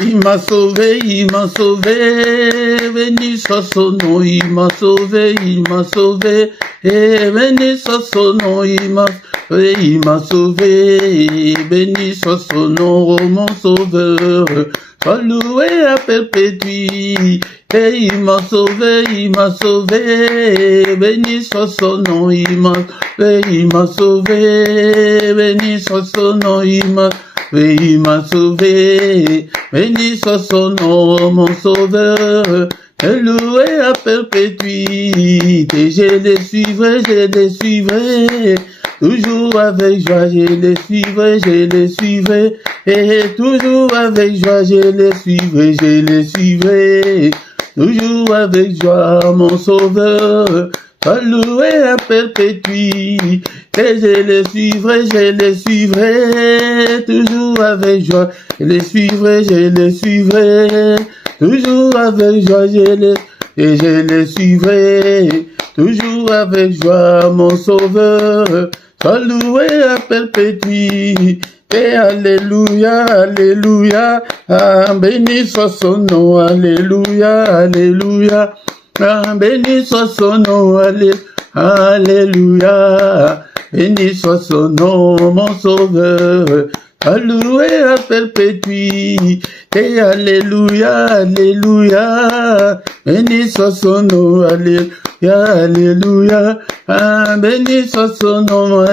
Il m'a sauvé, béni soit son nom, il m'a sauvé, et béni soit son nom, il m'a sauvé, béni soit son nom, oh mon sauveur, sois loué à perpétuité, et il m'a sauvé, béni soit son nom, il m'a sauvé, béni soit son nom, il m'a sauvé, béni soit son nom, mon sauveur, et loué à perpétuité, je les suivrai, toujours avec joie, je les suivrai, et toujours avec joie, je les suivrai, toujours avec joie, mon sauveur, sois loué à perpétuité, et je les suivrai, toujours avec joie, je les suivrai, toujours avec joie, je les suivrai, toujours avec joie, mon sauveur, sois loué à perpétuité, alléluia, alléluia, ah, béni soit son nom, alléluia, alléluia, ah, béni soit son nom, alléluia, béni soit son nom, mon sauveur, alloué à perpétuité, alléluia, alléluia, béni soit son nom, alléluia, alléluia, ah, béni soit son nom,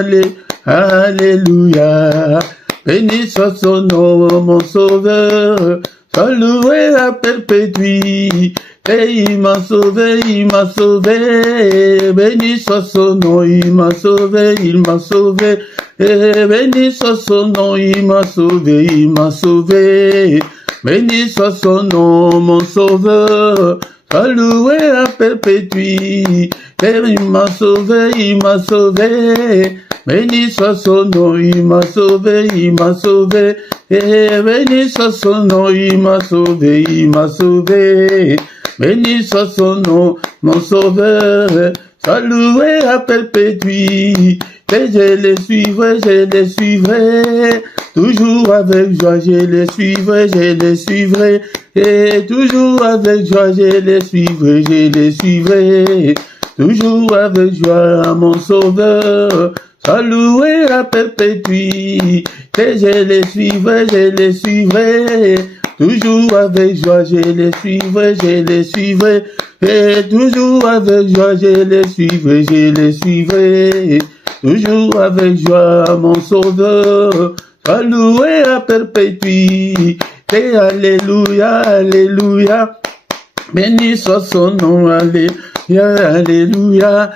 alléluia, béni soit son nom, mon sauveur, alloué à perpétuité, il m'a sauvé, béni soit son nom, il m'a sauvé, et béni soit son nom, il m'a sauvé, béni soit son nom, mon sauveur, alloué à perpétuité, il m'a sauvé, béni soit son nom, il m'a sauvé, et béni soit son nom, il m'a sauvé, béni soit son nom, mon sauveur, alloué à perpétuité, et je les suivrai, toujours avec joie, je les suivrai, et toujours avec joie, je les suivrai, toujours avec joie, mon sauveur, alloué à perpétuité, et je les suivrai, toujours avec joie, je les suivrai, et toujours avec joie, je les suivrai, toujours avec joie, mon sauveur, alloué à perpétuité, alléluia, alléluia, béni soit son nom, alléluia, alléluia,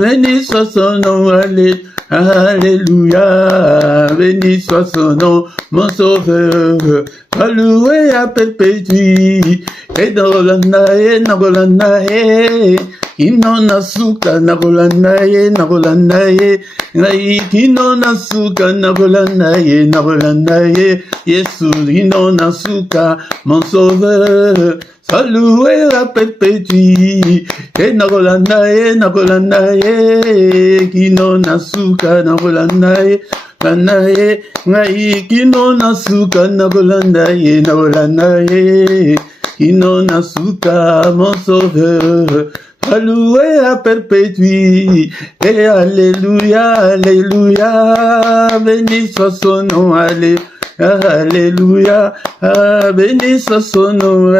béni soit son nom, alléluia, béni soit son nom, mon sauveur, alloué à perpétuité, et dans la nae, kino nasuka nabolanaye, kino nasuka nabolanaye, Yesu kino nasuka, mon sauveur, salué à perpétuité, et nabolanaye, kino nasuka nabolanaye, kino nasuka nabolanaye, kino nasuka, mon sauveur, alloué à perpétuité, et alléluia, alléluia, béni soit son nom, alléluia, béni soit son nom,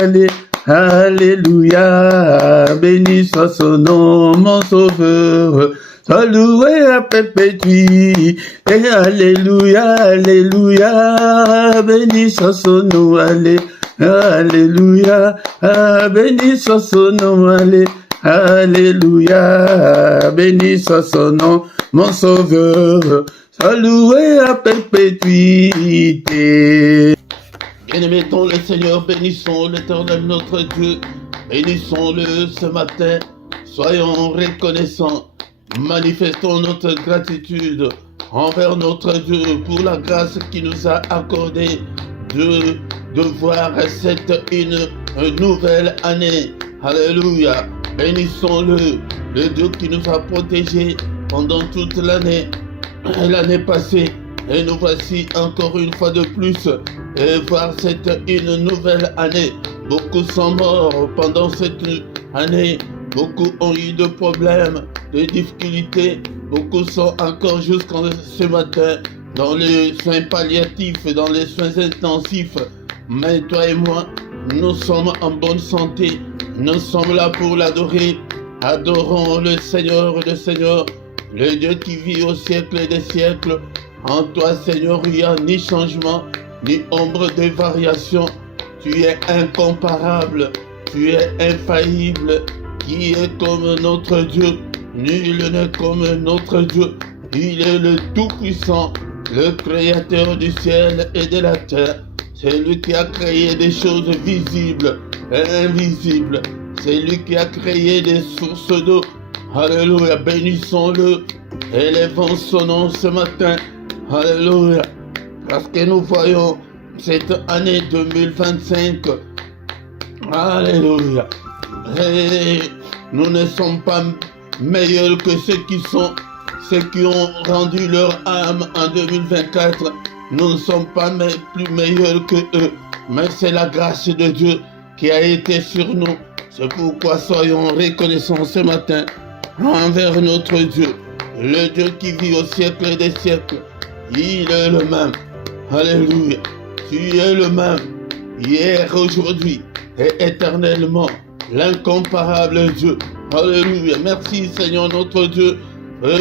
alléluia, béni soit son nom, mon sauveur, alloué à perpétuité, et alléluia, alléluia, béni soit son nom, alléluia, béni soit son nom, alléluia, béni soit son nom, mon sauveur, alloué à perpétuité. Bien-aimés, le Seigneur, bénissons l'Éternel notre Dieu, bénissons-le ce matin, soyons reconnaissants, manifestons notre gratitude envers notre Dieu pour la grâce qu'il nous a accordée de voir une nouvelle année. Alléluia. Bénissons-le, le Dieu qui nous a protégés pendant toute l'année passée. Et nous voici encore une fois de plus, et voir une nouvelle année. Beaucoup sont morts pendant cette année. Beaucoup ont eu de problèmes, de difficultés. Beaucoup sont encore jusqu'en ce matin dans les soins palliatifs, dans les soins intensifs. Mais toi et moi, nous sommes en bonne santé. Nous sommes là pour l'adorer. Adorons le Seigneur, le Dieu qui vit au siècle des siècles. En toi, Seigneur, il n'y a ni changement, ni ombre de variation. Tu es incomparable, tu es infaillible. Qui est comme notre Dieu? Nul n'est comme notre Dieu. Il est le Tout-Puissant, le Créateur du ciel et de la terre. C'est lui qui a créé des choses visibles et invisibles. C'est lui qui a créé des sources d'eau. Alléluia, bénissons-le. Élevons son nom ce matin. Alléluia. Parce que nous voyons cette année 2025. Alléluia. Et nous ne sommes pas meilleurs que ceux qui ont rendu leur âme en 2024. Nous ne sommes pas plus meilleurs que eux. Mais c'est la grâce de Dieu qui a été sur nous. C'est pourquoi soyons reconnaissants ce matin envers notre Dieu. Le Dieu qui vit au siècle des siècles. Il est le même. Alléluia. Tu es le même. Hier, aujourd'hui et éternellement. L'incomparable Dieu. Alléluia. Merci Seigneur notre Dieu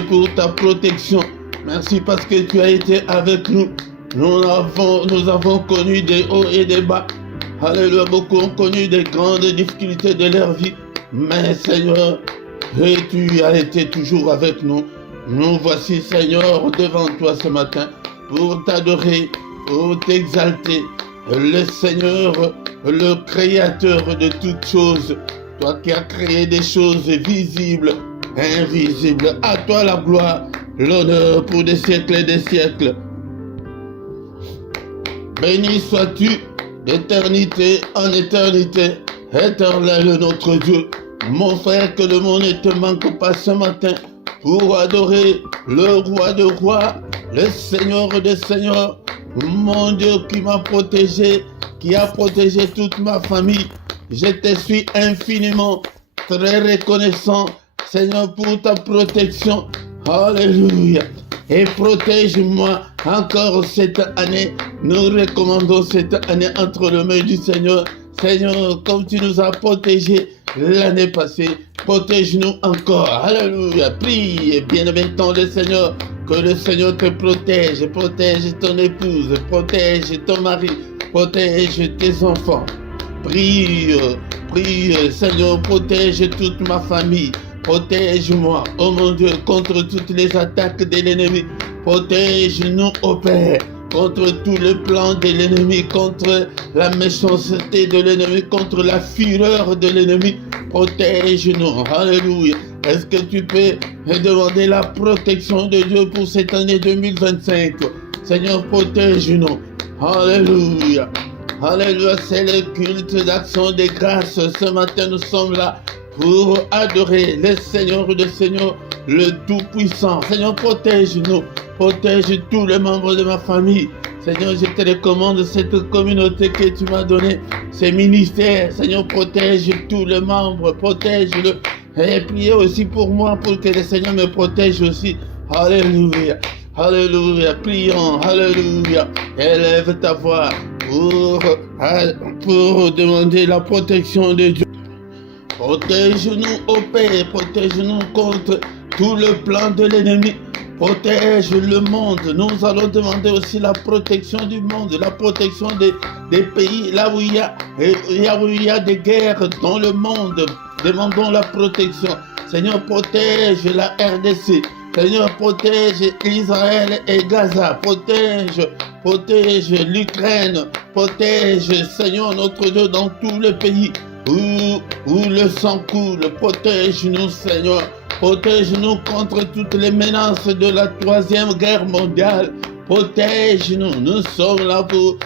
pour ta protection. Merci parce que tu as été avec nous. Nous avons connu des hauts et des bas. Alléluia. Beaucoup ont connu des grandes difficultés de leur vie. Mais Seigneur, tu as été toujours avec nous. Nous voici Seigneur devant toi ce matin pour t'adorer, pour t'exalter. Le Seigneur, le Créateur de toutes choses, toi qui as créé des choses visibles, invisibles. À toi la gloire, l'honneur pour des siècles et des siècles. Béni sois-tu d'éternité en éternité, éternel notre Dieu. Mon frère, que le monde ne te manque pas ce matin pour adorer le roi de rois, le Seigneur des seigneurs, mon Dieu qui m'a protégé, qui a protégé toute ma famille. Je te suis infiniment très reconnaissant, Seigneur, pour ta protection. Alléluia. Et protège-moi encore cette année. Nous recommandons cette année entre les mains du Seigneur. Seigneur, comme tu nous as protégés l'année passée, protège-nous encore. Alléluia. Prie, bien-aimé le Seigneur, que le Seigneur te protège. Protège ton épouse, protège ton mari, protège tes enfants. Prie, Seigneur, protège toute ma famille. Protège-moi, oh mon Dieu, contre toutes les attaques de l'ennemi. Protège-nous, ô Père, contre tous les plans de l'ennemi, contre la méchanceté de l'ennemi, contre la fureur de l'ennemi. Protège-nous. Alléluia. Est-ce que tu peux demander la protection de Dieu pour cette année 2025? Seigneur, protège-nous. Alléluia. Alléluia. C'est le culte d'action de grâce. Ce matin, nous sommes là pour adorer le Seigneur des Seigneurs, le Tout-Puissant. Seigneur, protège-nous. Protège tous les membres de ma famille. Seigneur, je te recommande cette communauté que tu m'as donnée, ces ministères. Seigneur, protège tous les membres, protège-le. Et priez aussi pour moi, pour que le Seigneur me protège aussi. Alléluia. Alléluia. Prions. Alléluia. Élève ta voix pour demander la protection de Dieu. Protège-nous, ô Père. Protège-nous contre tout le plan de l'ennemi. Protège le monde. Nous allons demander aussi la protection du monde, la protection des pays, là où il y a des guerres dans le monde. Demandons la protection. Seigneur, protège la RDC. Seigneur, protège Israël et Gaza. Protège l'Ukraine. Protège, Seigneur, notre Dieu, dans tous les pays où le sang coule. Protège-nous, Seigneur. Protège-nous contre toutes les menaces de la 3e guerre mondiale. Protège-nous. Nous sommes là pour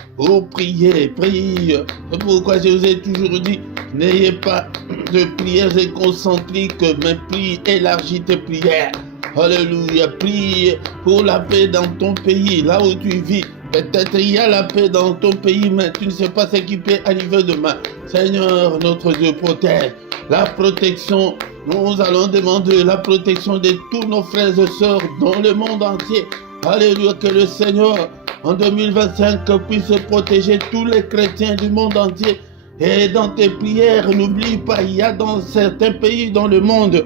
prier. Prie. C'est pourquoi je vous ai toujours dit, n'ayez pas de prières concentriques, mais prie, élargis tes prières. Alléluia. Prie pour la paix dans ton pays, là où tu vis. Peut-être il y a la paix dans ton pays, mais tu ne sais pas ce qui peut arriver demain. Seigneur, notre Dieu, protège. La protection, nous allons demander la protection de tous nos frères et sœurs dans le monde entier. Alléluia, que le Seigneur, en 2025, puisse protéger tous les chrétiens du monde entier. Et dans tes prières, n'oublie pas, il y a dans certains pays dans le monde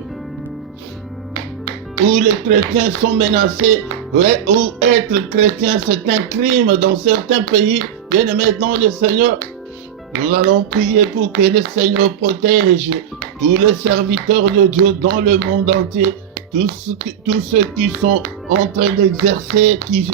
où les chrétiens sont menacés, où être chrétien c'est un crime dans certains pays. Bien-aimés dans le Seigneur, nous allons prier pour que le Seigneur protège tous les serviteurs de Dieu dans le monde entier, tous ceux qui sont en train d'exercer, qui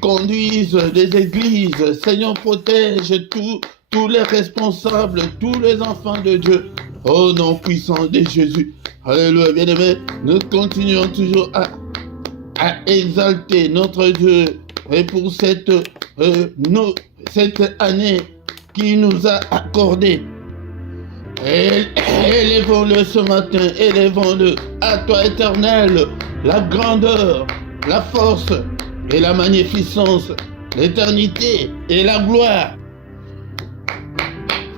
conduisent des églises. Seigneur, protège tous les responsables, tous les enfants de Dieu. Au nom puissant de Jésus. Alléluia, bien-aimés, nous continuons toujours à exalter notre Dieu et pour cette année qu'il nous a accordée. Élevons-le ce matin, élevons-le à toi, Éternel, la grandeur, la force et la magnificence, l'éternité et la gloire.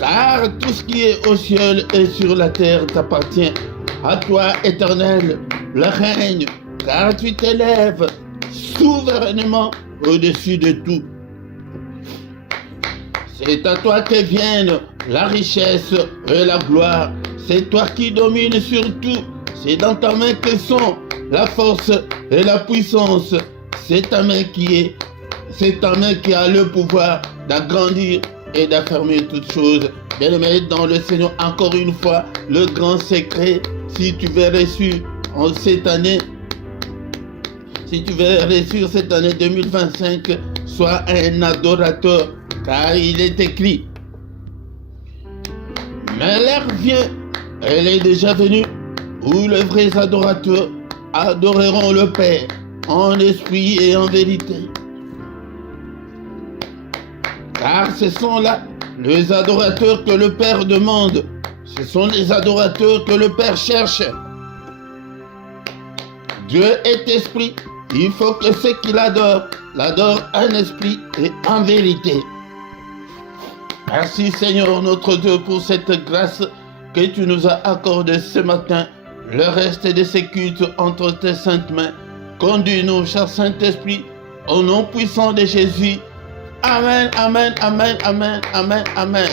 Car tout ce qui est au ciel et sur la terre t'appartient. À toi, Éternel, le règne, car tu t'élèves souverainement au-dessus de tout. C'est à toi que viennent la richesse et la gloire. C'est toi qui domines sur tout. C'est dans ta main que sont la force et la puissance. C'est ta main qui a le pouvoir d'agrandir et d'affermir toutes choses. Bien-aimés dans le Seigneur, encore une fois, le grand secret, si tu veux réussir cette année 2025, sois un adorateur, car il est écrit. Mais l'heure vient, elle est déjà venue, où les vrais adorateurs adoreront le Père en esprit et en vérité. Car ce sont là les adorateurs que le Père demande. Ce sont les adorateurs que le Père cherche. Dieu est esprit. Il faut que ceux qui l'adorent en esprit et en vérité. Merci Seigneur notre Dieu pour cette grâce que tu nous as accordée ce matin. Le reste de ces cultes entre tes saintes mains. Conduis-nous, cher Saint-Esprit, au nom puissant de Jésus. Amen, amen, amen, amen, amen, amen.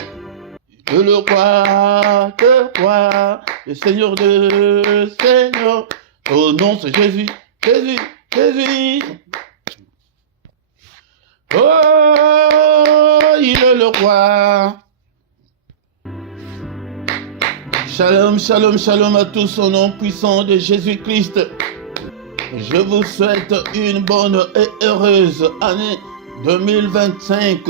Que le roi de roi, le Seigneur de Seigneur, au nom de Jésus, Jésus, Jésus. Oh, il est le roi. Shalom, shalom, shalom à tous au nom puissant de Jésus-Christ. Je vous souhaite une bonne et heureuse année 2025.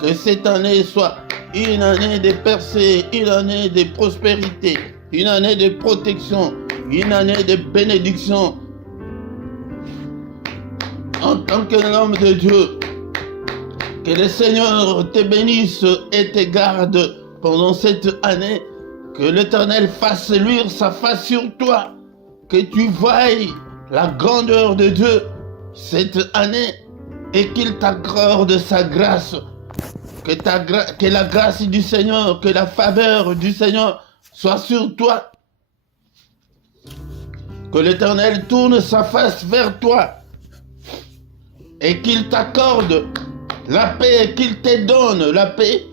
Que cette année soit une année de percée, une année de prospérité, une année de protection, une année de bénédiction. En tant qu'homme de Dieu, que le Seigneur te bénisse et te garde pendant cette année. Que l'Éternel fasse luire sa face sur toi. Que tu voies la grandeur de Dieu cette année et qu'il t'accorde sa grâce. Que la grâce du Seigneur, que la faveur du Seigneur soit sur toi. Que l'Éternel tourne sa face vers toi et qu'il t'accorde la paix, qu'il te donne la paix.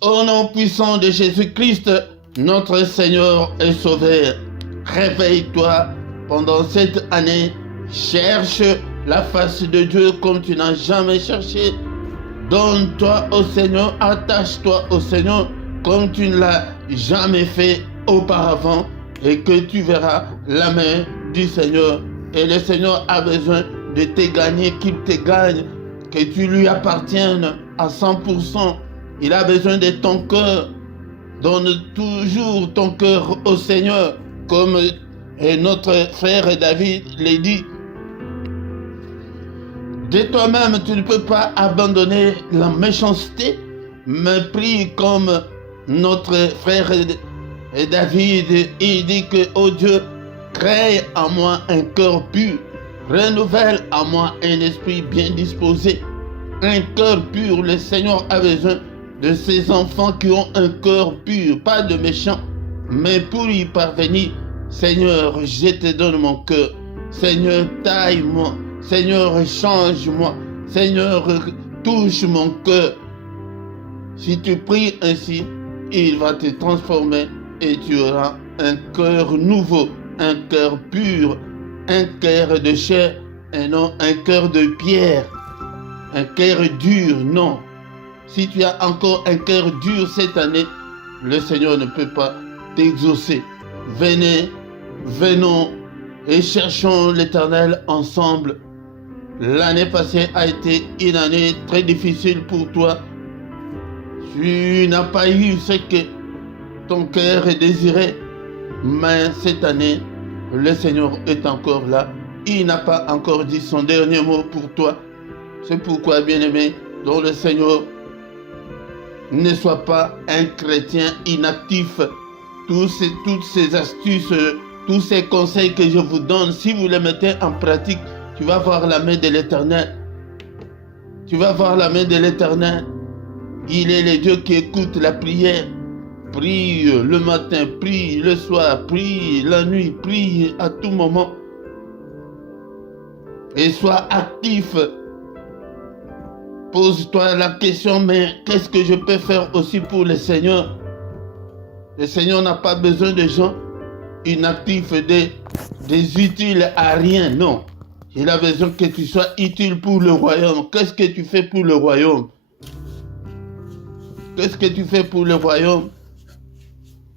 Au nom puissant de Jésus-Christ, notre Seigneur et Sauveur, réveille-toi pendant cette année. Cherche la face de Dieu comme tu n'as jamais cherché. Donne-toi au Seigneur, attache-toi au Seigneur comme tu ne l'as jamais fait auparavant et que tu verras la main du Seigneur. Et le Seigneur a besoin de te gagner, qu'il te gagne, que tu lui appartiennes à 100%. Il a besoin de ton cœur. Donne toujours ton cœur au Seigneur, comme notre frère David l'a dit. De toi-même, tu ne peux pas abandonner la méchanceté, mais prie comme notre frère Et David, il dit que, oh Dieu, crée en moi un cœur pur, renouvelle en moi un esprit bien disposé. Un cœur pur, le Seigneur a besoin de ces enfants qui ont un cœur pur, pas de méchants. Mais pour y parvenir, Seigneur, je te donne mon cœur. Seigneur, taille-moi. Seigneur, change-moi. Seigneur, touche mon cœur. Si tu pries ainsi, il va te transformer et tu auras un cœur nouveau, un cœur pur, un cœur de chair et non un cœur de pierre. Un cœur dur, non. Si tu as encore un cœur dur cette année, le Seigneur ne peut pas t'exaucer. Venons et cherchons l'Éternel ensemble. L'année passée a été une année très difficile pour toi. Tu n'as pas eu ce que ton cœur désirait, mais cette année, le Seigneur est encore là. Il n'a pas encore dit son dernier mot pour toi. C'est pourquoi, bien-aimé, dans le Seigneur, ne sois pas un chrétien inactif. Toutes ces astuces, tous ces conseils que je vous donne, si vous les mettez en pratique, tu vas voir la main de l'Éternel. Tu vas voir la main de l'Éternel. Il est le Dieu qui écoute la prière. Prie le matin, prie le soir, prie la nuit, prie à tout moment. Et sois actif. Pose-toi la question, mais qu'est-ce que je peux faire aussi pour le Seigneur? Le Seigneur n'a pas besoin de gens inactifs, des utiles à rien, non. Il a besoin que tu sois utile pour le royaume. Qu'est-ce que tu fais pour le royaume? Qu'est-ce que tu fais pour le royaume?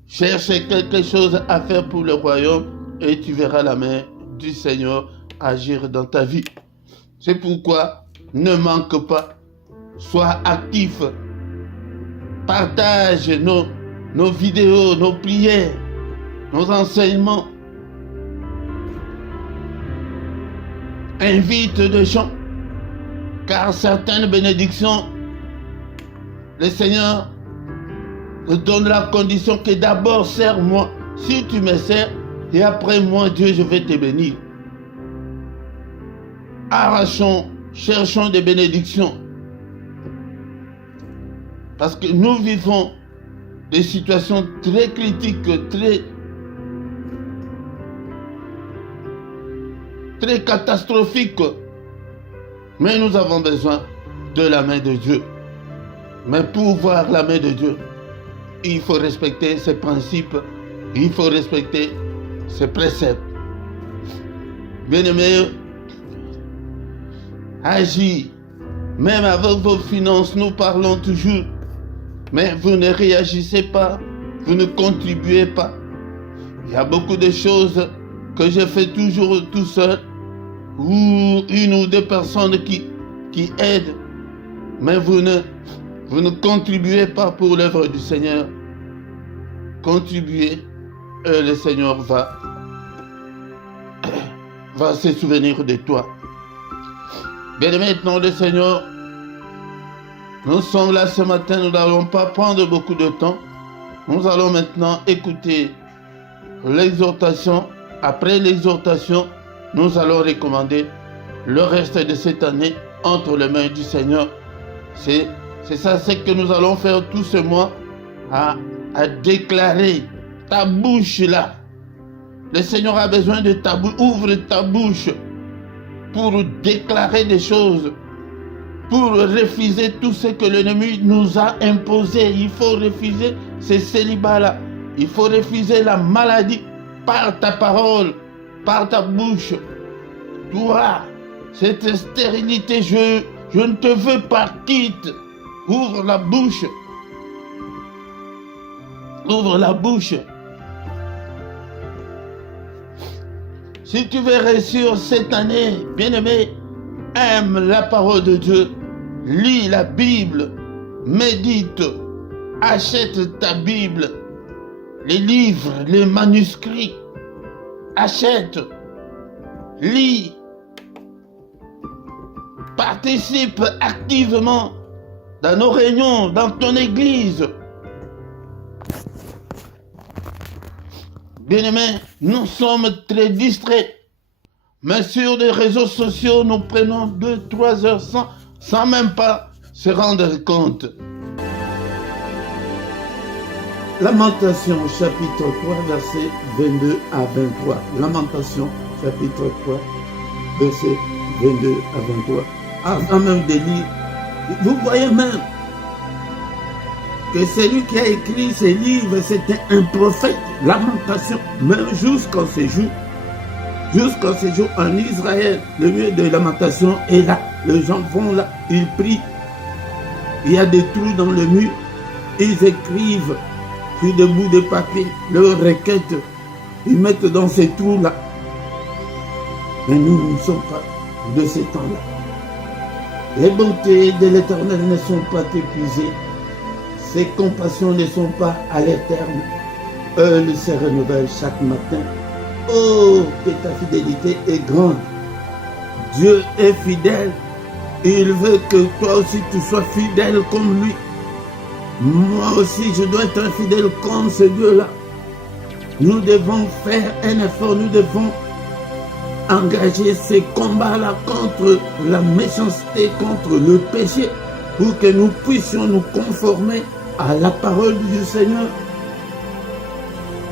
Cherche quelque chose à faire pour le royaume et tu verras la main du Seigneur agir dans ta vie. C'est pourquoi ne manque pas. Sois actif. Partage nos vidéos, nos prières, nos enseignements. Invite des gens, car certaines bénédictions, le Seigneur te donne la condition que d'abord sers-moi. Si tu me sers, et après moi, Dieu, je vais te bénir. Arrachons, cherchons des bénédictions. Parce que nous vivons des situations très critiques, très catastrophiques. Mais nous avons besoin de la main de Dieu. Mais pour voir la main de Dieu, il faut respecter ses principes, il faut respecter ses préceptes. Bien-aimés, agis. Même avec vos finances, nous parlons toujours. Mais vous ne réagissez pas, vous ne contribuez pas. Il y a beaucoup de choses que je fais toujours tout seul, ou une ou deux personnes qui aident, mais vous ne contribuez pas pour l'œuvre du Seigneur. Contribuez, et le Seigneur va se souvenir de toi. Bien maintenant, le Seigneur, nous sommes là ce matin, nous n'allons pas prendre beaucoup de temps. Nous allons maintenant écouter l'exhortation. Après l'exhortation, nous allons recommander le reste de cette année entre les mains du Seigneur. C'est ça, c'est que nous allons faire tout ce mois à déclarer ta bouche là. Le Seigneur a besoin de ta bouche. Ouvre ta bouche pour déclarer des choses, pour refuser tout ce que l'ennemi nous a imposé. Il faut refuser ce célibat-là. Il faut refuser la maladie par ta parole, par ta bouche. Toi, cette stérilité, je ne te veux pas, quitte. Ouvre la bouche. Ouvre la bouche. Si tu veux réussir cette année, bien-aimé, aime la parole de Dieu, lis la Bible, médite, achète ta Bible, les livres, les manuscrits, achète, lis, participe activement dans nos réunions, dans ton église. Bien-aimés, nous sommes très distraits. Mais sur les réseaux sociaux, nous prenons 2-3 heures sans même pas se rendre compte. Lamentation chapitre 3, versets 22 à 23. Lamentation chapitre 3, versets 22 à 23. Avant même de lire, vous voyez même que celui qui a écrit ces livres, c'était un prophète. Lamentation, même jusqu'en ce jour. Jusqu'en ce jour en Israël, le lieu de lamentation est là. Les gens vont là, ils prient. Il y a des trous dans le mur. Ils écrivent sur des bouts de papier leurs requêtes. Ils mettent dans ces trous-là. Mais nous ne sommes pas de ces temps-là. Les bontés de l'Éternel ne sont pas épuisées. Ses compassions ne sont pas à l'éternel. Elles se renouvellent chaque matin. Oh, que ta fidélité est grande. Dieu est fidèle. Il veut que toi aussi tu sois fidèle comme lui. Moi aussi, je dois être fidèle comme ce Dieu-là. Nous devons faire un effort. Nous devons engager ces combats-là contre la méchanceté, contre le péché, pour que nous puissions nous conformer à la parole du Seigneur.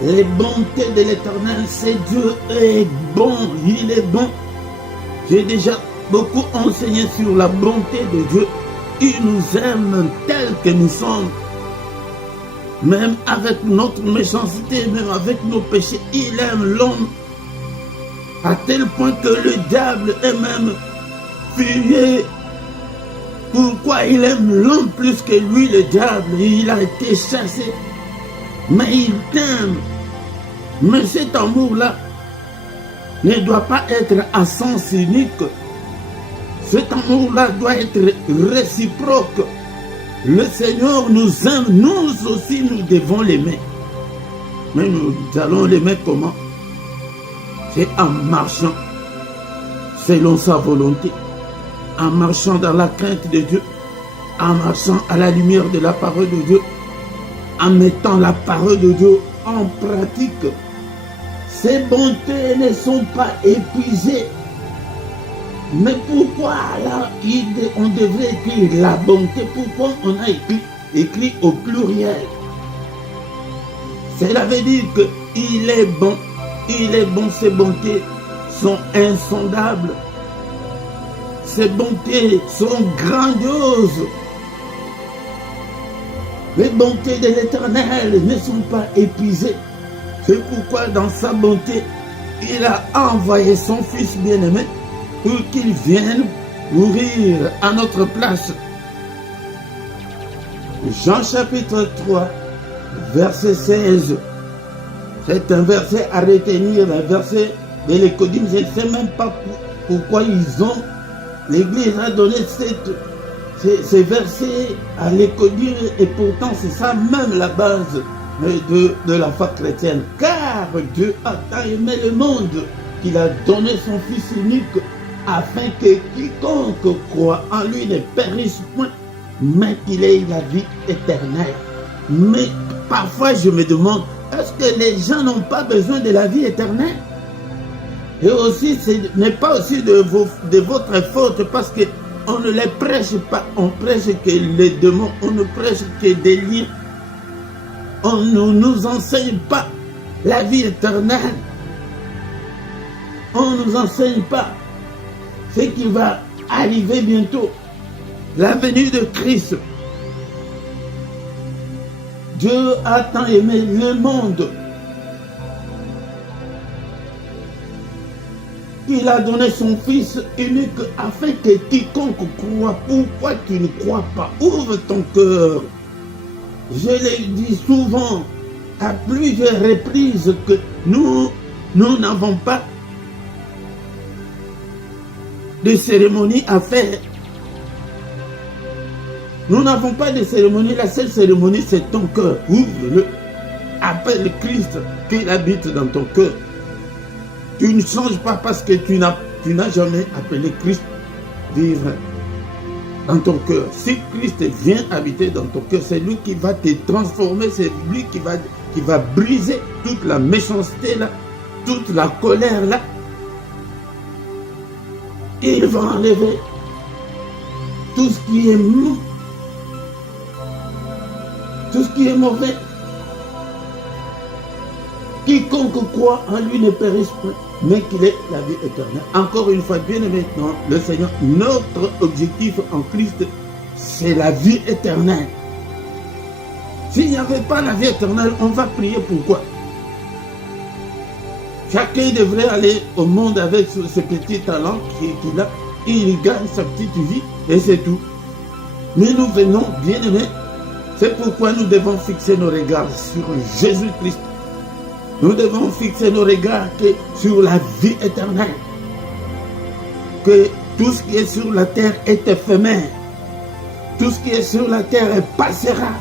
Les bontés de l'Éternel, c'est Dieu est bon, il est bon. J'ai déjà beaucoup enseigné sur la bonté de Dieu. Il nous aime tel que nous sommes. Même avec notre méchanceté, même avec nos péchés, il aime l'homme. À tel point que le diable est même furieux. Pourquoi il aime l'homme plus que lui, le diable? Il a été chassé. Mais il t'aime. Mais cet amour-là ne doit pas être à sens unique. Cet amour-là doit être réciproque. Le Seigneur nous aime, nous aussi nous devons l'aimer. Mais nous allons l'aimer comment? C'est en marchant selon sa volonté, en marchant dans la crainte de Dieu, en marchant à la lumière de la parole de Dieu, en mettant la parole de Dieu en pratique. Ces bontés ne sont pas épuisées. Mais pourquoi là, on devrait écrire la bonté? Pourquoi on a écrit au pluriel? Cela veut dire qu'il est bon. Il est bon, ses bontés sont insondables. Ses bontés sont grandioses. Les bontés de l'Éternel ne sont pas épuisées. C'est pourquoi dans sa bonté, il a envoyé son Fils bien-aimé pour qu'il vienne mourir à notre place. Jean chapitre 3, verset 16. C'est un verset à retenir, un verset de l'Écodime. Je ne sais même pas pourquoi l'Église a donné ces versets à l'Écodime, et pourtant c'est ça même la base de la foi chrétienne. Car Dieu a tant aimé le monde qu'il a donné son Fils unique, afin que quiconque croit en lui ne périsse point, mais qu'il ait la vie éternelle. Mais parfois je me demande, est-ce que les gens n'ont pas besoin de la vie éternelle? Et aussi, ce n'est pas aussi de votre faute, parce qu'on ne les prêche pas. On prêche que les démons, on ne prêche que des livres. On ne nous enseigne pas la vie éternelle. On ne nous enseigne pas ce qui va arriver bientôt. La venue de Christ. Dieu a tant aimé le monde qu'il a donné son Fils unique afin que quiconque croit. Pourquoi tu ne crois pas? Ouvre ton cœur. Je l'ai dit souvent à plusieurs reprises que nous n'avons pas de cérémonie à faire. Nous n'avons pas de cérémonie. La seule cérémonie, c'est ton cœur. Ouvre-le. Appelle Christ qu'il habite dans ton cœur. Tu ne changes pas parce que tu n'as jamais appelé Christ vivre dans ton cœur. Si Christ vient habiter dans ton cœur, c'est lui qui va te transformer, c'est lui qui va qui va briser toute la méchanceté là, toute la colère là. Il va enlever tout ce qui est mou, tout ce qui est mauvais. Quiconque croit en lui ne périsse point, mais qu'il ait la vie éternelle. Encore une fois, bien aimé, le Seigneur, notre objectif en Christ, c'est la vie éternelle. S'il n'y avait pas la vie éternelle, on va prier pourquoi? Chacun devrait aller au monde avec ses petits talents qu'il a, il gagne sa petite vie et c'est tout. Mais nous venons, bien aimés, c'est pourquoi nous devons fixer nos regards sur Jésus-Christ. Nous devons fixer nos regards sur la vie éternelle. Que tout ce qui est sur la terre est éphémère. Tout ce qui est sur la terre passera.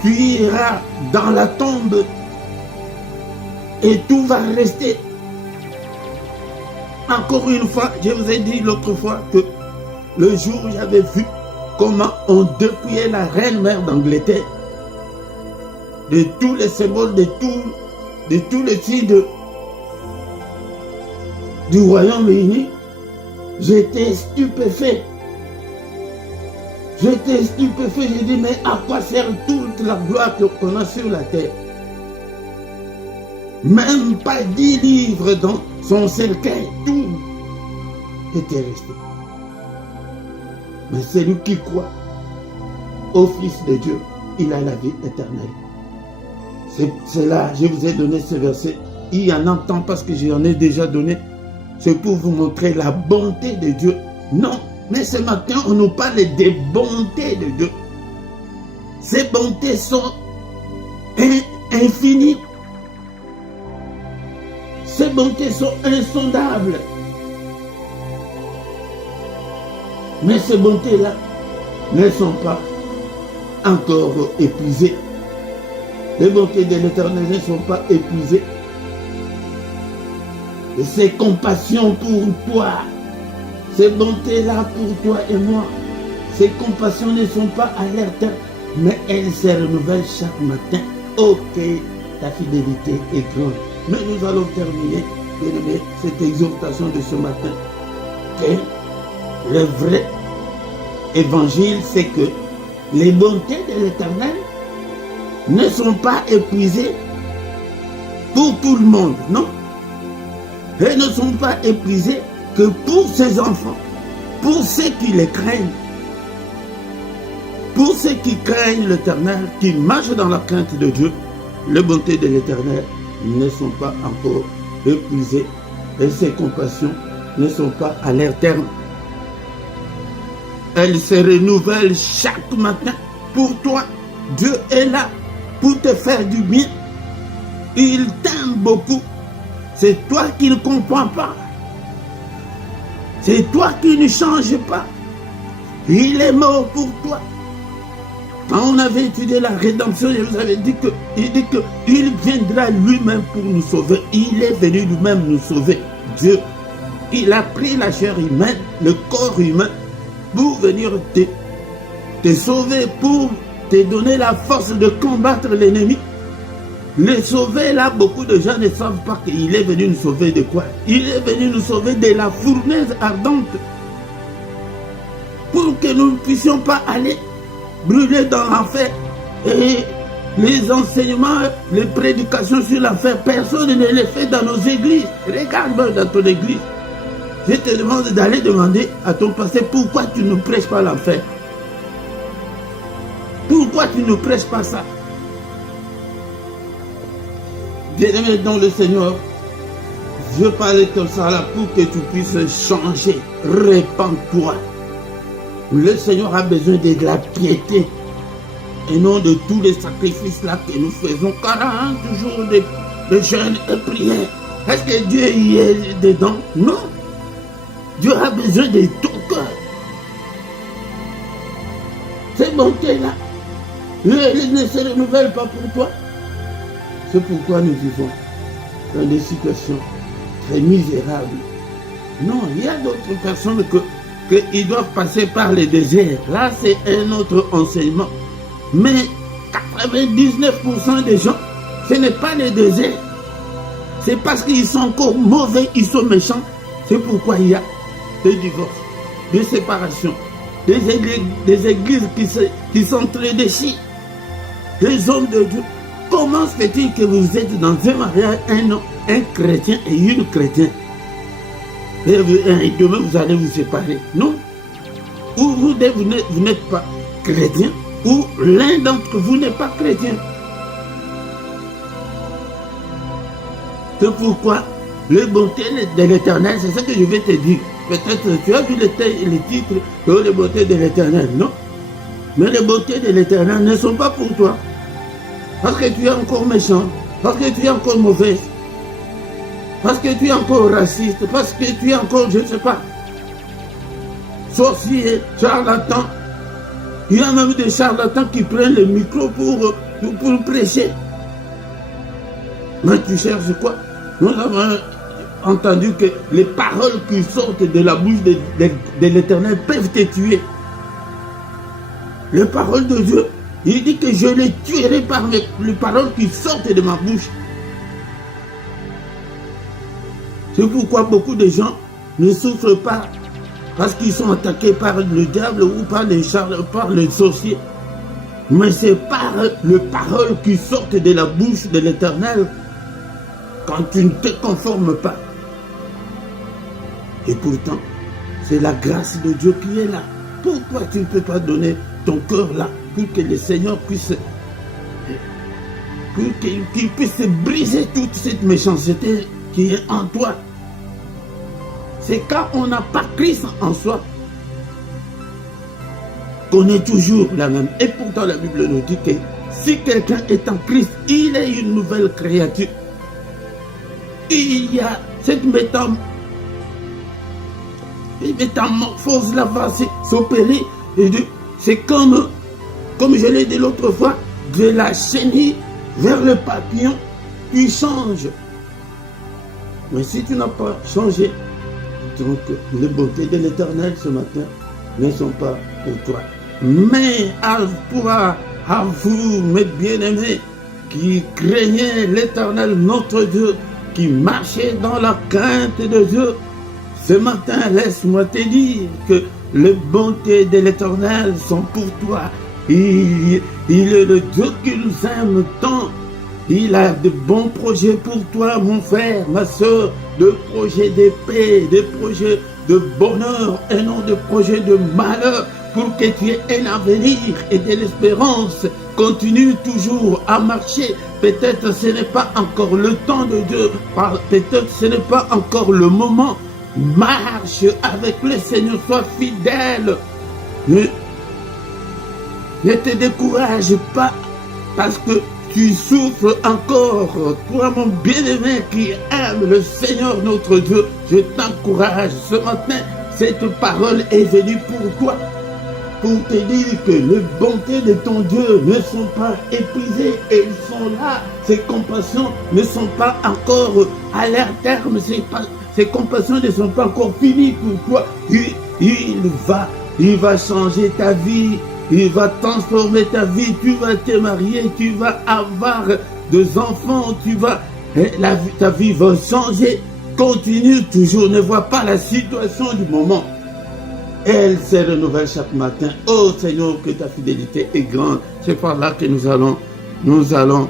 Tu iras dans la tombe et tout va rester. Encore une fois, je vous ai dit l'autre fois que le jour où j'avais vu comment on dépouillait la reine mère d'Angleterre de tous les symboles, de tous les signes du Royaume-Uni, j'étais stupéfait. J'étais stupéfait, j'ai dit, mais à quoi sert toute la gloire qu'on a sur la terre? Même pas 10 livres dans son cercueil, tout était resté. Mais celui qui croit au Fils de Dieu, il a la vie éternelle. C'est là, je vous ai donné ce verset. Il y en a tant parce que j'en ai déjà donné. C'est pour vous montrer la bonté de Dieu. Non, mais ce matin, on nous parle des bontés de Dieu. Ces bontés sont infinies. Ces bontés sont insondables. Mais ces bontés-là ne sont pas encore épuisées. Les bontés de l'Éternel ne sont pas épuisées. Et ses compassions pour toi, ces bontés-là pour toi et moi, ces compassions ne sont pas à l'air terme, mais elles se renouvellent chaque matin. Ok, ta fidélité est grande. Mais nous allons terminer, bien aimé, cette exhortation de ce matin. Que le vrai évangile, c'est que les bontés de l'Éternel ne sont pas épuisées pour tout le monde, non. Elles ne sont pas épuisées que pour ses enfants, pour ceux qui les craignent. Pour ceux qui craignent l'Éternel, qui marchent dans la crainte de Dieu, les bontés de l'Éternel ne sont pas encore épuisées et ses compassions ne sont pas à leur terme. Elles se renouvellent chaque matin pour toi. Dieu est là pour te faire du bien. Il t'aime beaucoup. C'est toi qui ne comprends pas. C'est toi qui ne changes pas. Il est mort pour toi. Quand on avait étudié la rédemption, je vous avais dit qu'il viendra lui-même pour nous sauver. Il est venu lui-même nous sauver. Dieu, il a pris la chair humaine, le corps humain, pour venir te sauver, pour te donner la force de combattre l'ennemi. Le sauver, là, beaucoup de gens ne savent pas qu'il est venu nous sauver de quoi? Il est venu nous sauver de la fournaise ardente. Pour que nous ne puissions pas aller brûler dans l'enfer. Et les enseignements, les prédications sur l'enfer, personne ne les fait dans nos églises. Regarde dans ton église. Je te demande d'aller demander à ton pasteur pourquoi tu ne prêches pas l'enfer. Pourquoi tu ne prêches pas ça? Bien-aimé dans le Seigneur, je parle comme ça là pour que tu puisses changer. Répands-toi. Le Seigneur a besoin de la piété et non de tous les sacrifices là que nous faisons. 40 jours de jeûne et prière. Est-ce que Dieu y est dedans? Non. Dieu a besoin de ton cœur. Ces bontés-là, elles ne se renouvellent pas pour toi. C'est pourquoi nous vivons dans des situations très misérables. Non, il y a d'autres personnes qu'ils doivent passer par les déserts. Là, c'est un autre enseignement. Mais 99% des gens, ce n'est pas le désert. C'est parce qu'ils sont encore mauvais, ils sont méchants. C'est pourquoi il y a des divorces, des séparations, des églises qui sont très déchies. Les hommes de Dieu. Comment se fait-il que vous êtes dans un mariage, un chrétien et une chrétienne? Et demain vous allez vous séparer? Non. Ou vous n'êtes pas chrétien, ou l'un d'entre vous n'est pas chrétien. C'est pourquoi les bontés de l'Éternel, c'est ce que je vais te dire. Peut-être tu as vu les titres de les bontés de l'Éternel, non? Mais les bontés de l'Éternel ne sont pas pour toi. Parce que tu es encore méchant, parce que tu es encore mauvaise, parce que tu es encore raciste, parce que tu es encore, je ne sais pas, sorcier, charlatan. Il y a même des charlatans qui prennent le micro pour prêcher. Mais tu cherches quoi? Nous avons entendu que les paroles qui sortent de la bouche de l'Éternel peuvent te tuer. Les paroles de Dieu, il dit que je les tuerai par les paroles qui sortent de ma bouche. C'est pourquoi beaucoup de gens ne souffrent pas parce qu'ils sont attaqués par le diable ou par les sorciers. Mais c'est par les paroles qui sortent de la bouche de l'Éternel quand tu ne te conformes pas. Et pourtant, c'est la grâce de Dieu qui est là. Pourquoi tu ne peux pas donner ton cœur là pour que le Seigneur puisse qu'il puisse briser toute cette méchanceté qui est en toi? C'est quand on n'a pas Christ en soi qu'on est toujours la même. Et pourtant la Bible nous dit que si quelqu'un est en Christ, il est une nouvelle créature. Il y a cette métamorphose là va s'opérer. C'est comme je l'ai dit l'autre fois, de la chenille vers le papillon, tu changes. Mais si tu n'as pas changé, donc les bontés de l'Éternel ce matin ne sont pas pour toi. Mais à vous, mes bien-aimés, qui craignez l'Éternel notre Dieu, qui marchez dans la crainte de Dieu, ce matin, laisse-moi te dire que les bontés de l'Éternel sont pour toi. Il est le Dieu qui nous aime tant. Il a de bons projets pour toi, mon frère, ma soeur, des projets de paix, des projets de bonheur et non des projets de malheur, pour que tu aies un avenir et de l'espérance. Continue toujours à marcher. Peut-être ce n'est pas encore le temps de Dieu, peut-être ce n'est pas encore le moment. Marche avec le Seigneur, sois fidèle. Ne te décourage pas parce que tu souffres encore. Toi, mon bien-aimé qui aime le Seigneur notre Dieu, je t'encourage ce matin. Cette parole est venue pour toi, pour te dire que les bontés de ton Dieu ne sont pas épuisées, elles sont là. Ses compassions ne sont pas encore à leur terme, ses compassions ne sont pas encore finies pour toi. Il va changer ta vie. Il va transformer ta vie, tu vas te marier, tu vas avoir des enfants, ta vie va changer. Continue toujours, ne vois pas la situation du moment. Elle se renouvelle chaque matin. Oh Seigneur, que ta fidélité est grande. C'est par là que nous allons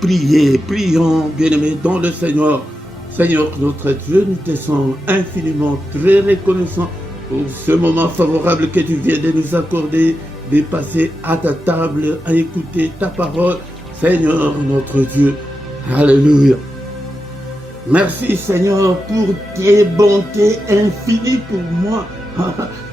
prier. Prions, bien-aimés, dans le Seigneur. Seigneur, notre Dieu, nous te sommes infiniment très reconnaissants pour ce moment favorable que tu viens de nous accorder, de passer à ta table, à écouter ta parole. Seigneur, notre Dieu, alléluia. Merci Seigneur pour tes bontés infinies pour moi.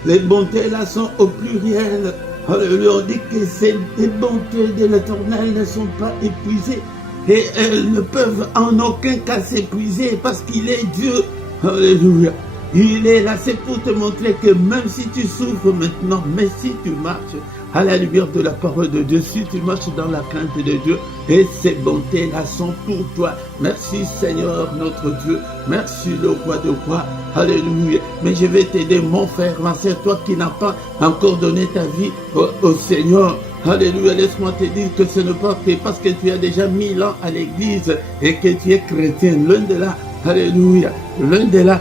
Les bontés là sont au pluriel. Alléluia, on dit que ces bontés de l'Éternel ne sont pas épuisées. Et elles ne peuvent en aucun cas s'épuiser parce qu'il est Dieu. Alléluia. Il est là, c'est pour te montrer que même si tu souffres maintenant, mais si tu marches à la lumière de la parole de Dieu, si tu marches dans la crainte de Dieu, et ces bontés-là sont pour toi. Merci Seigneur notre Dieu, merci le roi de rois, alléluia. Mais je vais t'aider mon frère, ma soeur, toi qui n'as pas encore donné ta vie au Seigneur, Alléluia, laisse-moi te dire que ce n'est pas parce que tu as déjà 1000 ans à l'église et que tu es chrétien. Loin de là, alléluia, loin de là.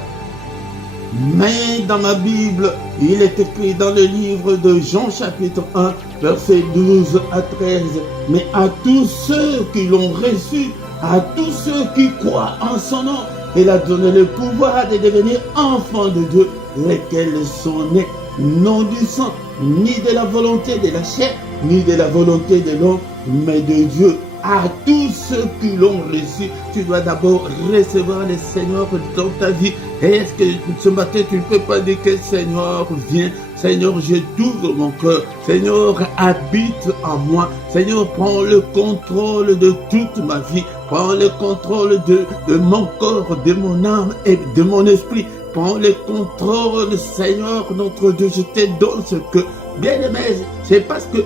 Mais dans ma Bible, il est écrit dans le livre de Jean chapitre 1, versets 12 à 13. Mais à tous ceux qui l'ont reçu, à tous ceux qui croient en son nom, il a donné le pouvoir de devenir enfants de Dieu, lesquels sont nés non du sang, ni de la volonté de la chair, ni de la volonté de l'homme, mais de Dieu. À tous ceux qui l'ont reçu, tu dois d'abord recevoir le Seigneur dans ta vie. Et est-ce que ce matin, tu ne peux pas dire que Seigneur, viens, Seigneur, je t'ouvre mon cœur. Seigneur, habite en moi. Seigneur, prends le contrôle de toute ma vie. Prends le contrôle de mon corps, de mon âme et de mon esprit. Prends le contrôle, Seigneur, notre Dieu. Je te donne ce que, bien-aimé, c'est parce que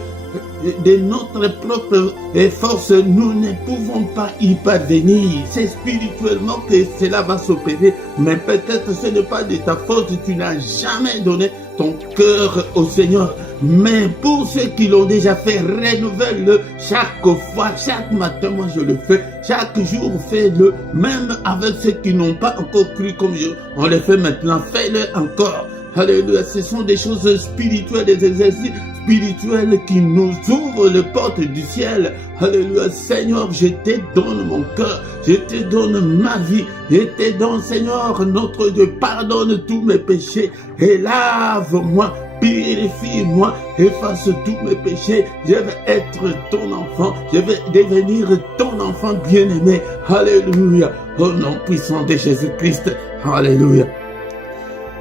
de notre propre force, nous ne pouvons pas y parvenir. C'est spirituellement que cela va s'opérer, mais peut-être ce n'est pas de ta faute, tu n'as jamais donné ton cœur au Seigneur. Mais pour ceux qui l'ont déjà fait, renouvelle-le chaque fois, chaque matin, moi je le fais, chaque jour fais-le, même avec ceux qui n'ont pas encore cru comme on le fait maintenant, fais-le encore. Alléluia, ce sont des choses spirituelles, des exercices spirituels qui nous ouvrent les portes du ciel. Alléluia, Seigneur, je te donne mon cœur, je te donne ma vie, je te donne, Seigneur, notre Dieu, pardonne tous mes péchés et lave-moi, purifie-moi, efface tous mes péchés. Je vais être ton enfant, je vais devenir ton enfant bien-aimé. Alléluia, au nom puissant de Jésus-Christ. Alléluia.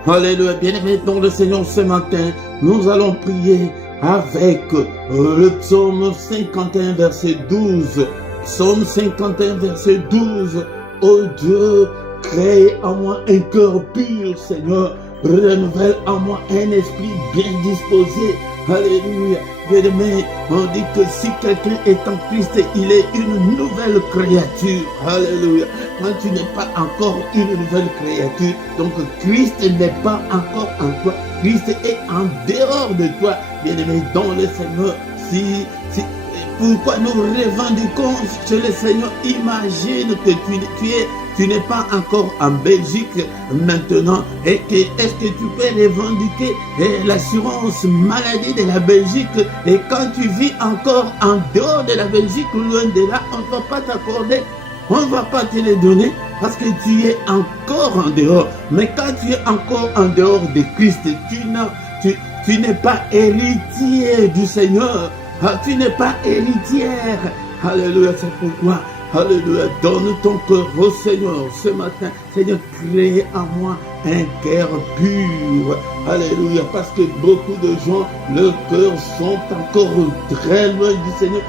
Alléluia, bien-aimé dans le Seigneur, ce matin, nous allons prier avec le psaume 51, verset 12. Psaume 51, verset 12. Oh Dieu, crée en moi un cœur pur, Seigneur. Renouvelle en moi un esprit bien disposé. Alléluia. Bien-aimé, on dit que si quelqu'un est en Christ, il est une nouvelle créature. Alléluia. Quand tu n'es pas encore une nouvelle créature, donc Christ n'est pas encore en toi. Christ est en dehors de toi. Bien-aimé, dans le Seigneur, pourquoi nous revendiquons chez le Seigneur? Imagine que tu n'es pas encore en Belgique maintenant et que est-ce que tu peux revendiquer l'assurance maladie de la Belgique et quand tu vis encore en dehors de la Belgique ou loin de là, on ne va pas t'accorder, on ne va pas te les donner parce que tu es encore en dehors. Mais quand tu es encore en dehors de Christ, tu n'es pas héritier du Seigneur. Tu n'es pas héritière. Alléluia, c'est pourquoi. Alléluia, donne ton cœur au Seigneur ce matin. Seigneur, crée en moi un cœur pur. Alléluia, parce que beaucoup de gens, leurs cœurs sont encore très loin du Seigneur.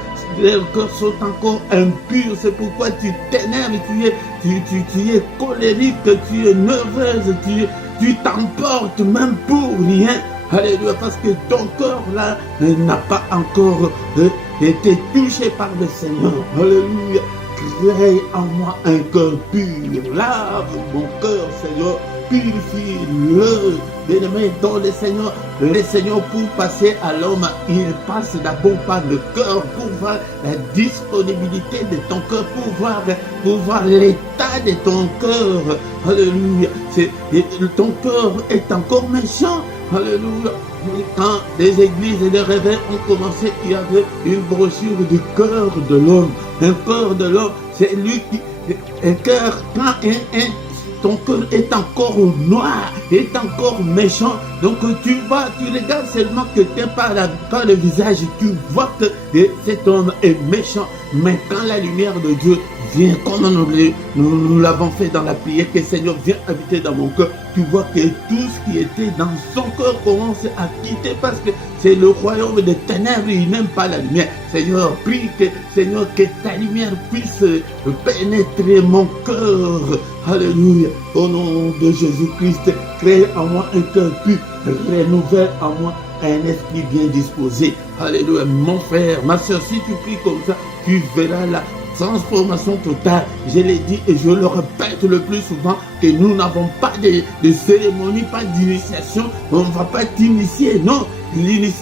Leurs cœurs sont encore impurs. C'est pourquoi tu t'énerves, tu es colérique, tu es nerveuse, tu t'emportes même pour rien. Alléluia, parce que ton cœur là n'a pas encore été touché par le Seigneur. Alléluia, crée en moi un cœur pur. Lave mon cœur, Seigneur. Purifie-le. Bien-aimé dans le Seigneur, pour passer à l'homme, il passe d'abord par le cœur, pour voir la disponibilité de ton cœur, pour voir l'état de ton cœur. Alléluia. Ton cœur est encore méchant. Alléluia. Quand les églises et les réveils ont commencé, il y avait une brochure du cœur de l'homme. Un cœur de l'homme, c'est lui qui... Un cœur, quand ton cœur est encore noir, est encore méchant. Donc tu regardes seulement quelqu'un par le visage, tu vois que cet homme est méchant. Mais quand la lumière de Dieu vient, comme nous l'avons fait dans la prière, que le Seigneur vient habiter dans mon cœur, tu vois que tout ce qui était dans son cœur commence à quitter parce que c'est le royaume des ténèbres, il n'aime pas la lumière. Seigneur, prie Seigneur, que ta lumière puisse pénétrer mon cœur. Alléluia. Au nom de Jésus-Christ, crée en moi un cœur pur, renouvelle en moi un esprit bien disposé. Alléluia. Mon frère, ma soeur, si tu pries comme ça, tu verras la transformation totale. Je l'ai dit et je le répète le plus souvent que nous n'avons pas de cérémonie, pas d'initiation. On ne va pas t'initier, non.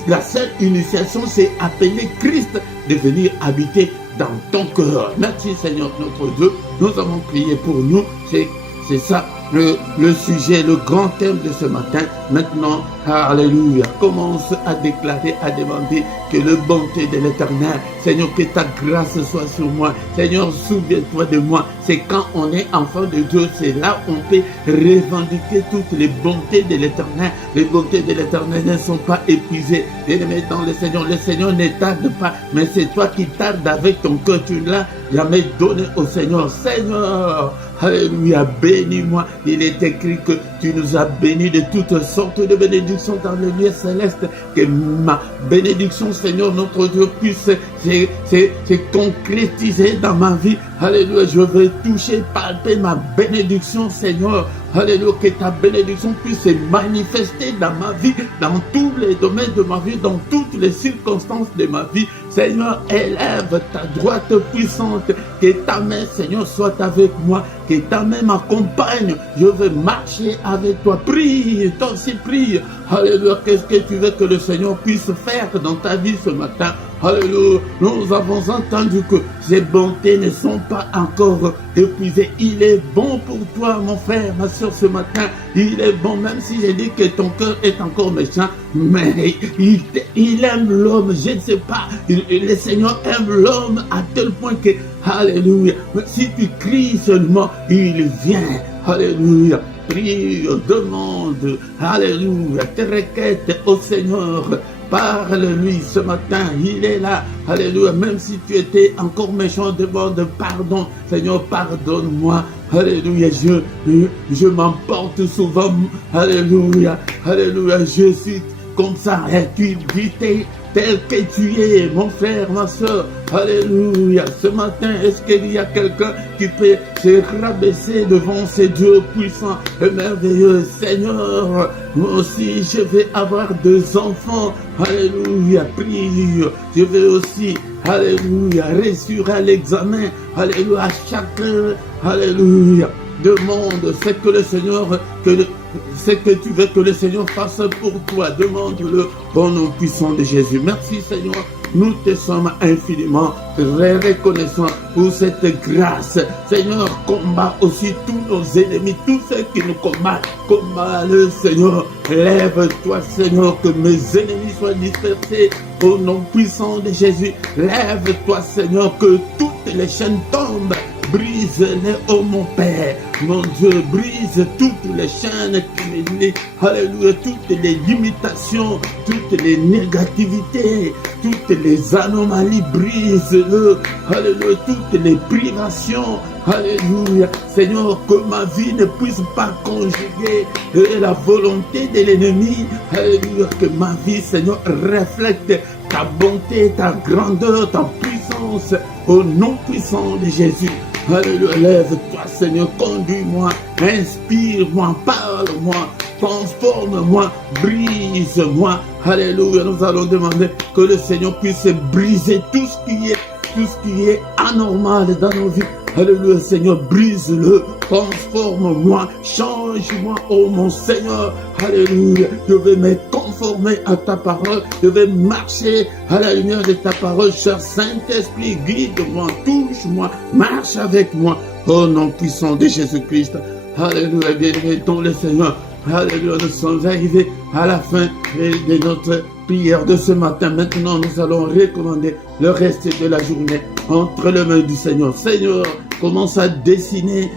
la seule initiation, c'est appeler Christ de venir habiter dans ton cœur. Merci Seigneur notre Dieu. Nous avons prié pour nous. C'est ça le sujet, le grand thème de ce matin. Maintenant, alléluia, commence à déclarer, à demander que la bonté de l'Éternel, Seigneur, que ta grâce soit sur moi. Seigneur, souviens-toi de moi. C'est quand on est enfant de Dieu, c'est là où on peut revendiquer toutes les bontés de l'Éternel. Les bontés de l'Éternel ne sont pas épuisées. Bien-aimé dans le Seigneur ne tarde pas, mais c'est toi qui tardes avec ton cœur. Tu ne l'as jamais donné au Seigneur. Seigneur, alléluia, bénis-moi. Il est écrit que tu nous as bénis de toutes sortes de bénédictions dans le lieu céleste. Que ma bénédiction, Seigneur, notre Dieu, puisse se concrétiser dans ma vie. Alléluia, je veux toucher, palper ma bénédiction, Seigneur. Alléluia, que ta bénédiction puisse se manifester dans ma vie, dans tous les domaines de ma vie, dans toutes les circonstances de ma vie. Seigneur, élève ta droite puissante, que ta main, Seigneur, soit avec moi, que ta main m'accompagne. Je veux marcher avec toi. Prie, toi aussi prie. Alléluia, qu'est-ce que tu veux que le Seigneur puisse faire dans ta vie ce matin? Alléluia, nous avons entendu que ces bontés ne sont pas encore épuisées. Il est bon pour toi, mon frère, ma soeur, ce matin. Il est bon, même si j'ai dit que ton cœur est encore méchant, mais il aime l'homme, je ne sais pas. Le Seigneur aime l'homme à tel point que, alléluia, si tu cries seulement, il vient. Alléluia. Prie, demande, alléluia, tes requêtes au Seigneur. Parle-lui ce matin, il est là. Alléluia, même si tu étais encore méchant, demande pardon. Seigneur, pardonne-moi. Alléluia, je m'emporte souvent. Alléluia, alléluia, je suis comme ça. Et tu vis tel que tu es, mon frère, ma soeur. Alléluia. Ce matin, est-ce qu'il y a quelqu'un qui peut se rabaisser devant ces dieux puissants et merveilleux? Seigneur, moi aussi, je vais avoir 2 enfants. Alléluia. Prie. Je vais aussi, alléluia, réussir à l'examen. Alléluia. À chacun, alléluia, demande ce que le Seigneur, ce que tu veux que le Seigneur fasse pour toi. Demande-le au nom puissant de Jésus. Merci Seigneur. Nous te sommes infiniment reconnaissants pour cette grâce. Seigneur, combat aussi tous nos ennemis, tous ceux qui nous combattent. Combat le Seigneur. Lève-toi Seigneur, que mes ennemis soient dispersés au nom puissant de Jésus. Lève-toi Seigneur, que toutes les chaînes tombent. Brise-les, oh mon Père, mon Dieu, brise toutes les chaînes, alléluia, toutes les limitations, toutes les négativités, toutes les anomalies, brise-le, alléluia, toutes les privations, alléluia, Seigneur, que ma vie ne puisse pas conjuguer la volonté de l'ennemi, alléluia, que ma vie, Seigneur, reflète ta bonté, ta grandeur, ta puissance, au nom puissant de Jésus. Alléluia, lève-toi Seigneur, conduis-moi, inspire-moi, parle-moi, transforme-moi, brise-moi. Alléluia, nous allons demander que le Seigneur puisse briser tout ce qui est anormal dans nos vies. Alléluia, Seigneur, brise-le, transforme-moi, change-moi, oh mon Seigneur. Alléluia, je vais me conformer à ta parole, je vais marcher à la lumière de ta parole. Cher Saint-Esprit, guide-moi, touche-moi, marche avec moi, au nom puissant de Jésus-Christ. Alléluia, bien-aimé dans le Seigneur. Alléluia, nous sommes arrivés à la fin de notre prière de ce matin. Maintenant, nous allons recommander le reste de la journée entre les mains du Seigneur. Seigneur, commence à dessiner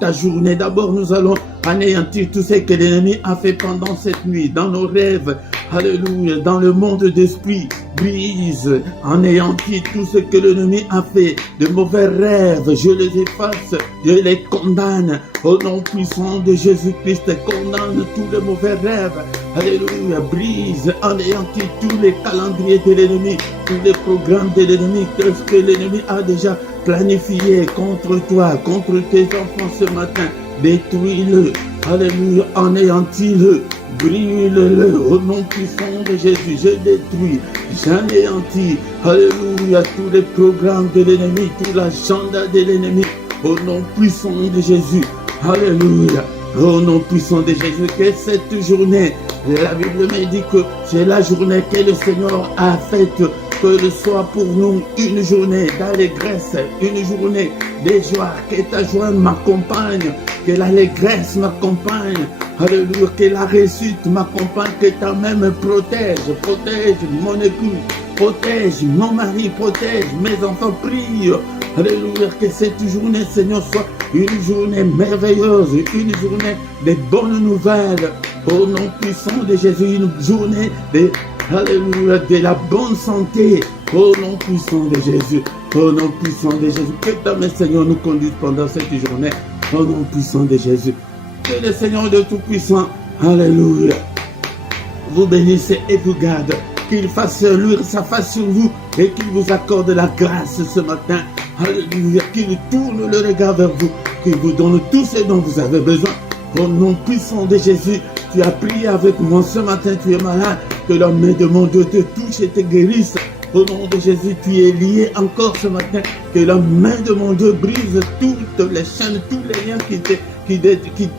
ta journée. D'abord, nous allons anéantir tout ce que l'ennemi a fait pendant cette nuit, dans nos rêves. Alléluia, dans le monde d'esprit. Brise, anéantis tout ce que l'ennemi a fait, de mauvais rêves, je les efface, je les condamne, au nom puissant de Jésus-Christ, condamne tous les mauvais rêves, alléluia, brise, anéantis tous les calendriers de l'ennemi, tous les programmes de l'ennemi, tout ce que l'ennemi a déjà planifié contre toi, contre tes enfants ce matin, détruis-le, alléluia, anéantis-le, brûle-le, au nom puissant de Jésus, je détruis, j'anéantis, alléluia, tous les programmes de l'ennemi, tout l'agenda de l'ennemi, au nom puissant de Jésus, alléluia, au nom puissant de Jésus, que cette journée La Bible me dit que c'est la journée que le Seigneur a faite, que ce soit pour nous une journée d'allégresse, une journée de joie, que ta joie m'accompagne, que l'allégresse m'accompagne, alléluia, que la réussite m'accompagne, que ta main me protège, protège mon époux, protège mon mari, protège mes enfants, prie. Alléluia, que cette journée, Seigneur, soit une journée merveilleuse, une journée de bonnes nouvelles. Au nom puissant de Jésus, une journée de, alléluia, de la bonne santé. Au nom puissant de Jésus, au nom puissant de Jésus. Que ta main, Seigneur, nous conduise pendant cette journée. Au nom puissant de Jésus. Que le Seigneur de Tout-Puissant, alléluia, vous bénisse et vous garde. Qu'il fasse luire sa face sur vous et qu'il vous accorde la grâce ce matin. Alléluia, qu'il tourne le regard vers vous, qu'il vous donne tout ce dont vous avez besoin. Au nom puissant de Jésus, tu as prié avec moi ce matin, tu es malade, que la main de mon Dieu te touche et te guérisse. Au nom de Jésus, tu es lié encore ce matin, que la main de mon Dieu brise toutes les chaînes, tous les liens qui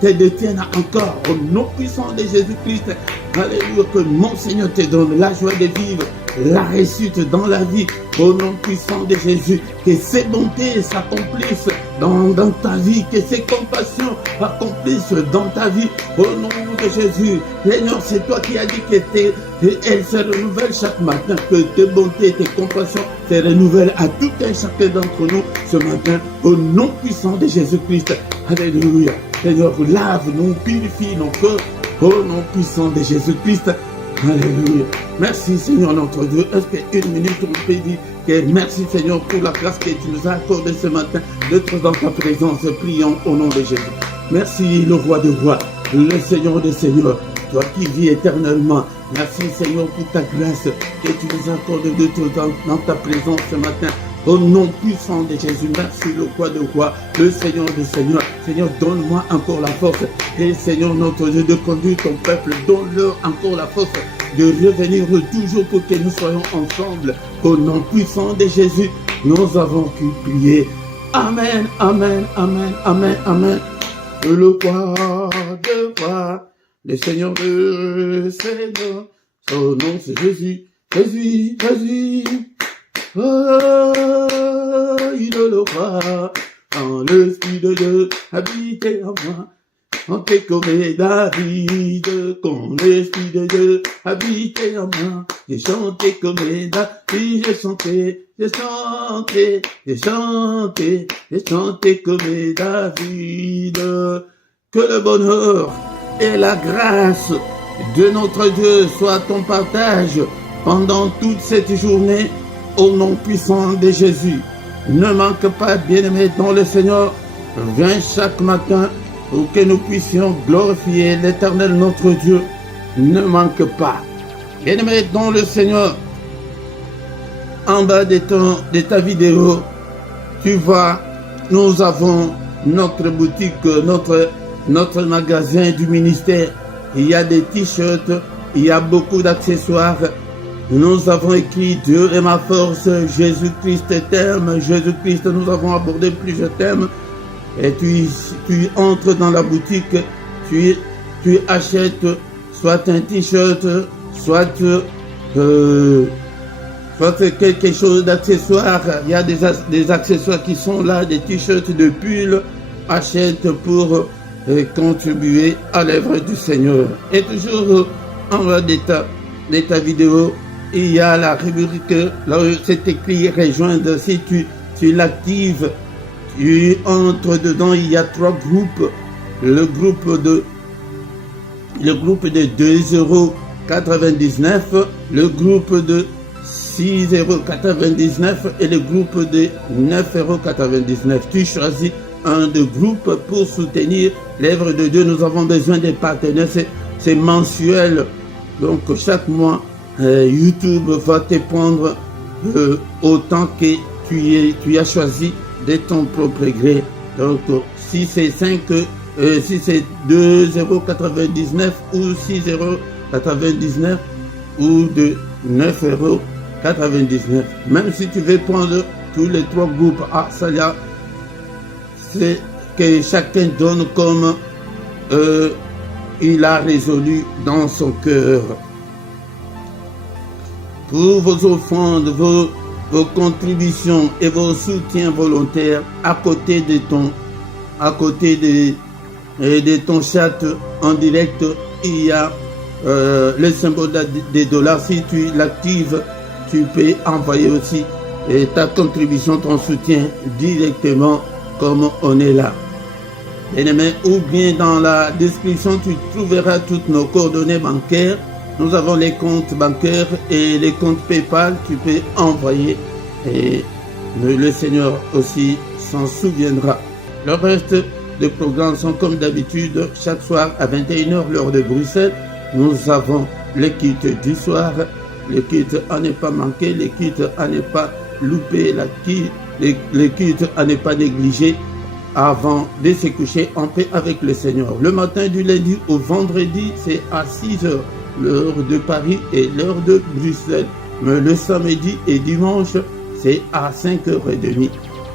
te détiennent encore. Au nom puissant de Jésus-Christ, alléluia, que mon Seigneur te donne la joie de vivre, la réussite dans la vie. Au nom puissant de Jésus, que ses bontés s'accomplissent dans ta vie, que ses compassions accomplissent dans ta vie. Au nom de Jésus, Seigneur, c'est toi qui as dit qu'elles se renouvellent chaque matin, que tes bontés, tes compassions se renouvellent à tout un chacun d'entre nous ce matin. Au nom puissant de Jésus-Christ, alléluia. Seigneur, lave-nous, purifie nos cœurs. Au nom puissant de Jésus-Christ, alléluia. Merci Seigneur notre Dieu. Est-ce qu'une minute on peut dire que merci Seigneur pour la grâce que tu nous as accordée ce matin d'être dans ta présence. Prions au nom de Jésus. Merci le roi des rois, le Seigneur des seigneurs, toi qui vis éternellement. Merci Seigneur pour ta grâce que tu nous accordes d'être dans ta présence ce matin. Au nom puissant de Jésus, merci le roi des rois, le Seigneur des seigneurs. Seigneur, donne-moi encore la force. Et Seigneur notre Dieu, de conduire ton peuple, donne-leur encore la force de revenir toujours pour que nous soyons ensemble. Au nom puissant de Jésus, nous avons pu prier. Amen, amen, amen, amen, amen. Le roi de roi, le Seigneur de seigneurs, son nom c'est Jésus, Jésus, Jésus. Oh, il est le roi, quand l'Esprit de Dieu habite en moi. Chantez comme David, quand l'Esprit de Dieu habite en moi. J'ai chanté comme David, j'ai chanté, j'ai chanté, j'ai chanté, j'ai chanté comme David. Que le bonheur et la grâce de notre Dieu soient ton partage pendant toute cette journée. Au nom puissant de Jésus, ne manque pas, bien-aimés dans le Seigneur, viens chaque matin pour que nous puissions glorifier l'Éternel notre Dieu. Ne manque pas, bien-aimés dans le Seigneur, en bas de ta vidéo, tu vois, nous avons notre boutique, notre magasin du ministère. Il y a des t-shirts, il y a beaucoup d'accessoires. Nous avons écrit Dieu est ma force, Jésus-Christ t'aime, Jésus-Christ, nous avons abordé plusieurs thèmes. Et tu entres dans la boutique, tu achètes soit un t-shirt, soit quelque chose d'accessoire. Il y a des accessoires qui sont là, des t-shirts, de pulls. Achète pour contribuer à l'œuvre du Seigneur. Et toujours en bas de ta vidéo, il y a la rubrique, là où c'est écrit rejoindre. Si tu l'actives, tu entres dedans, il y a 3 groupes. Le groupe de 2,99 €, le groupe de 6,99 € et le groupe de 9,99 €. Tu choisis un de groupes pour soutenir l'œuvre de Dieu. Nous avons besoin des partenaires, c'est mensuel. Donc chaque mois, YouTube va te prendre autant que tu as choisi de ton propre gré. Donc si c'est 2,99 € ou 6,99 € ou de 9,99 €. Même si tu veux prendre tous les 3 groupes, ça y a, c'est que chacun donne comme il a résolu dans son cœur. Pour vos offrandes, vos contributions et vos soutiens volontaires, à côté de ton chat en direct, il y a le symbole des dollars. Si tu l'actives, tu peux envoyer aussi ta contribution, ton soutien directement comme on est là. Bien-aimé, ou bien dans la description, tu trouveras toutes nos coordonnées bancaires. Nous avons les comptes bancaires et les comptes PayPal. Tu peux envoyer et le Seigneur aussi s'en souviendra. Le reste des programmes sont comme d'habitude chaque soir à 21h l'heure de Bruxelles. Nous avons le kit du soir, le kit à ne pas manquer, le kit à ne pas louper, le kit à ne pas négliger avant de se coucher en paix avec le Seigneur. Le matin du lundi au vendredi, c'est à 6h, l'heure de Paris et l'heure de Bruxelles. Mais le samedi et dimanche, c'est à 5h30.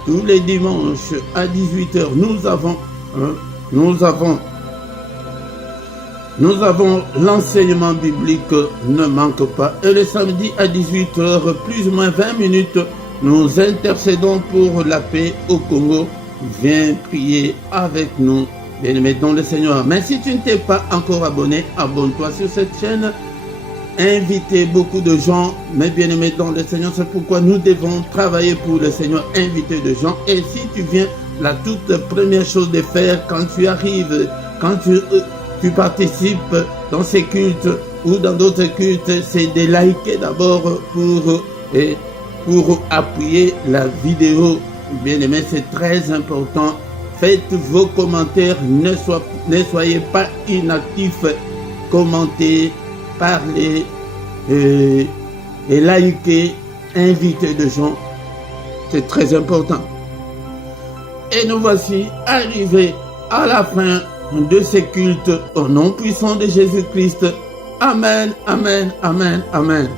Tous les dimanches à 18h, nous avons l'enseignement biblique, ne manque pas. Et le samedi à 18h, plus ou moins 20 minutes, nous intercédons pour la paix au Congo. Viens prier avec nous, bien-aimé dans le Seigneur. Mais si tu ne t'es pas encore abonné, abonne-toi sur cette chaîne. Invitez beaucoup de gens, mais bien-aimé dans le Seigneur, c'est pourquoi nous devons travailler pour le Seigneur, inviter de gens. Et si tu viens, la toute première chose de faire quand tu arrives, quand tu participes dans ces cultes ou dans d'autres cultes, c'est de liker d'abord pour appuyer la vidéo. Bien-aimé, c'est très important. Faites vos commentaires, ne soyez pas inactifs. Commentez, parlez et likez, invitez de gens. C'est très important. Et nous voici arrivés à la fin de ces cultes au nom puissant de Jésus-Christ. Amen, amen, amen, amen.